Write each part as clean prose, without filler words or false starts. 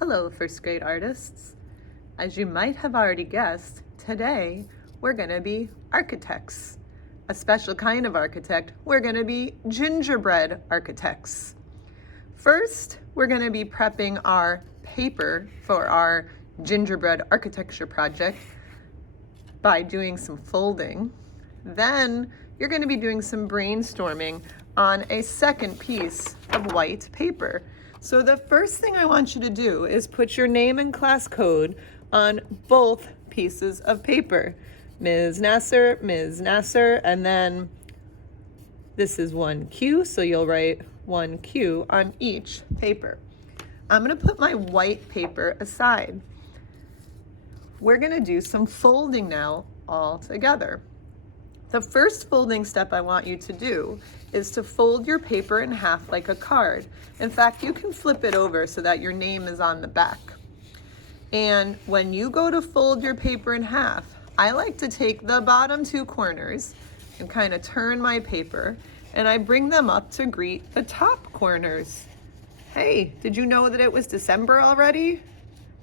Hello, first grade artists. As you might have already guessed, today we're going to be architects. A special kind of architect. We're going to be gingerbread architects. First, we're going to be prepping our paper for our gingerbread architecture project by doing some folding. Then you're going to be doing some brainstorming on a second piece of white paper. So the first thing I want you to do is put your name and class code on both pieces of paper. Ms. Nasser, and then this is 1Q, so you'll write 1Q on each paper. I'm going to put my white paper aside. We're going to do some folding now all together. The first folding step I want you to do is to fold your paper in half like a card. In fact, you can flip it over so that your name is on the back. And when you go to fold your paper in half, I like to take the bottom two corners and kind of turn my paper, and I bring them up to greet the top corners. Hey, did you know that it was December already?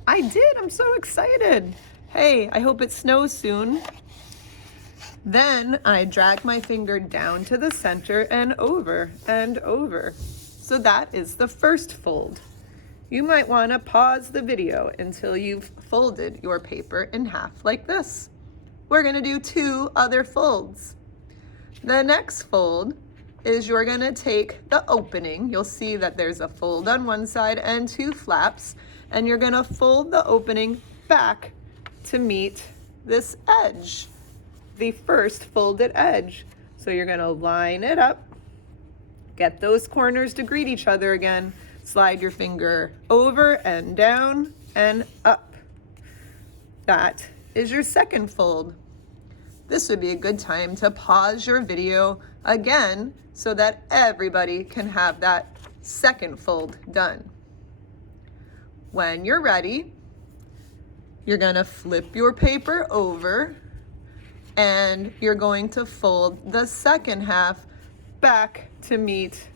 I did, I'm so excited. Hey, I hope it snows soon. Then I drag my finger down to the center and over and over. So that is the first fold. You might want to pause the video until you've folded your paper in half like this. We're going to do two other folds. The next fold is you're going to take the opening. You'll see that there's a fold on one side and two flaps, and you're going to fold the opening back to meet this edge, the first folded edge. So you're going to line it up, get those corners to greet each other again, slide your finger over and down and up. That is your second fold. This would be a good time to pause your video again so that everybody can have that second fold done. When you're ready, you're going to flip your paper over and you're going to fold the second half back to meet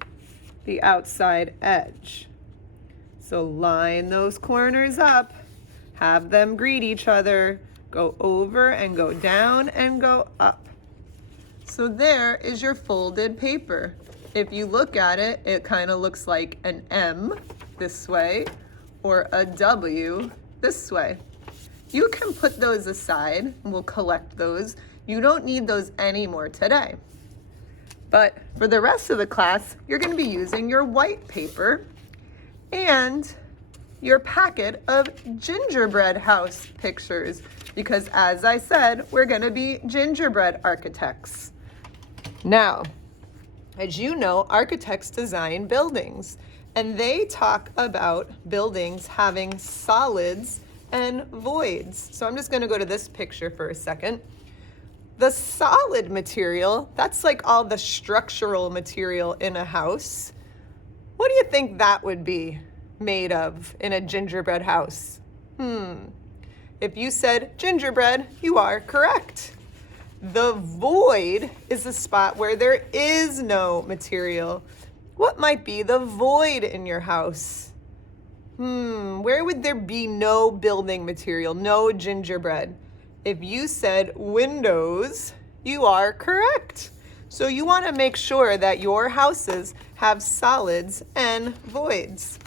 the outside edge. So line those corners up, have them greet each other, go over and go down and go up. So there is your folded paper. If you look at it, it kind of looks like an M this way or a W this way. You can put those aside, and we'll collect those. You don't need those anymore today. But for the rest of the class, you're going to be using your white paper and your packet of gingerbread house pictures, because as I said, we're going to be gingerbread architects. Now, as you know, architects design buildings, and they talk about buildings having solids and voids. So I'm just going to go to this picture for a second. The solid material, that's like all the structural material in a house. What do you think that would be made of in a gingerbread house? If you said gingerbread, you are correct. The void is the spot where there is no material. What might be the void in your house? Where would there be no building material, no gingerbread? If you said windows, you are correct. So you want to make sure that your houses have solids and voids.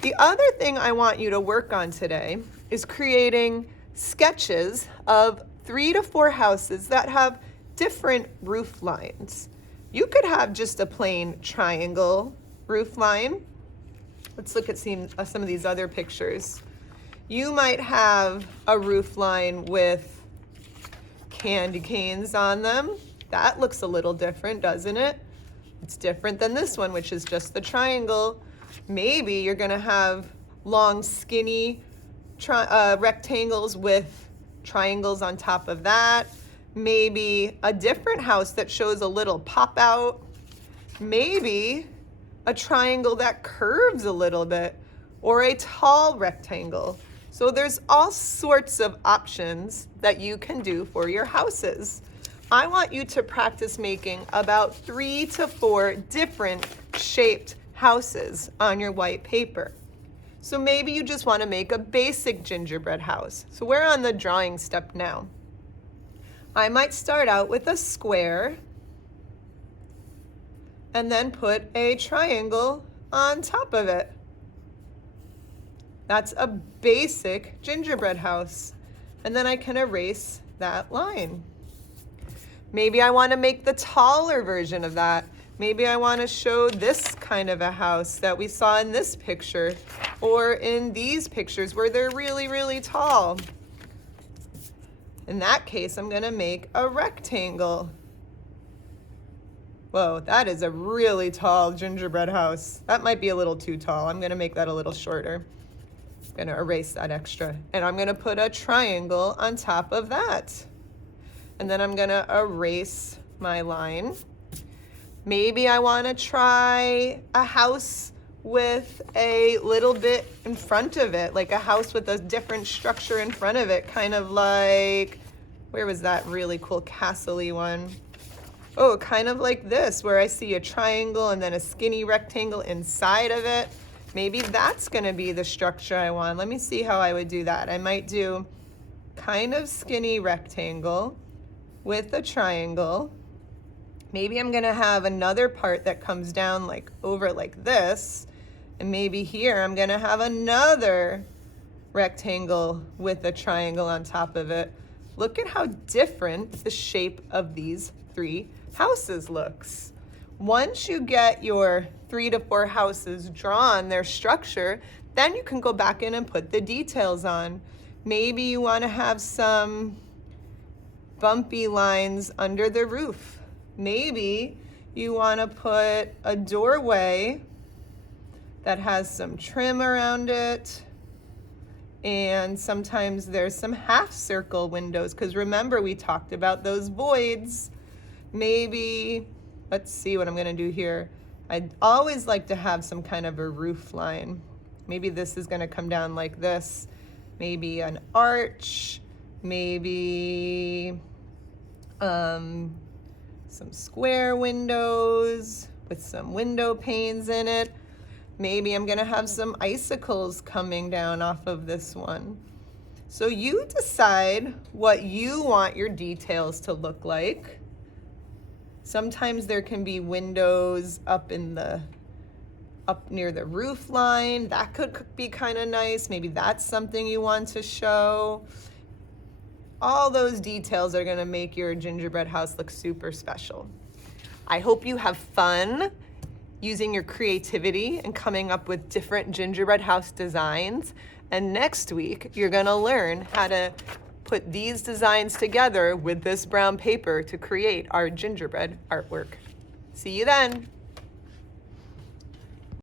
The other thing I want you to work on today is creating sketches of 3 to 4 houses that have different roof lines. You could have just a plain triangle roof line. Let's look at some of these other pictures. You might have a roof line with candy canes on them. That looks a little different, doesn't it? It's different than this one, which is just the triangle. Maybe you're going to have long, skinny rectangles with triangles on top of that. Maybe a different house that shows a little pop out. Maybe a triangle that curves a little bit, or a tall rectangle. So there's all sorts of options that you can do for your houses. I want you to practice making about 3 to 4 different shaped houses on your white paper. So maybe you just want to make a basic gingerbread house. So we're on the drawing step now. I might start out with a square and then put a triangle on top of it. That's a basic gingerbread house. And then I can erase that line. Maybe I want to make the taller version of that. Maybe I want to show this kind of a house that we saw in this picture or in these pictures where they're really, really tall. In that case, I'm going to make a rectangle. Whoa, that is a really tall gingerbread house. That might be a little too tall. I'm going to make that a little shorter. I'm going to erase that extra. And I'm going to put a triangle on top of that. And then I'm going to erase my line. Maybe I want to try a house with a little bit in front of it, like a house with a different structure in front of it, kind of like, where was that really cool castle-y one? Oh, kind of like this, where I see a triangle and then a skinny rectangle inside of it. Maybe that's going to be the structure I want. Let me see how I would do that. I might do kind of skinny rectangle with a triangle. Maybe I'm going to have another part that comes down like over like this. And maybe here I'm going to have another rectangle with a triangle on top of it. Look at how different the shape of these 3 houses looks. Once you get your 3 to 4 houses drawn, their structure, then you can go back in and put the details on. Maybe you want to have some bumpy lines under the roof. Maybe you want to put a doorway that has some trim around it. And sometimes there's some half circle windows, because remember we talked about those voids. Maybe, let's see what I'm going to do here. I'd always like to have some kind of a roof line. Maybe this is going to come down like this. Maybe an arch. Maybe some square windows with some window panes in it. Maybe I'm gonna have some icicles coming down off of this one. So you decide what you want your details to look like. Sometimes there can be windows up near the roof line. That could be kind of nice. Maybe that's something you want to show. All those details are gonna make your gingerbread house look super special. I hope you have fun using your creativity and coming up with different gingerbread house designs. And next week, you're gonna learn how to put these designs together with this brown paper to create our gingerbread artwork. See you then.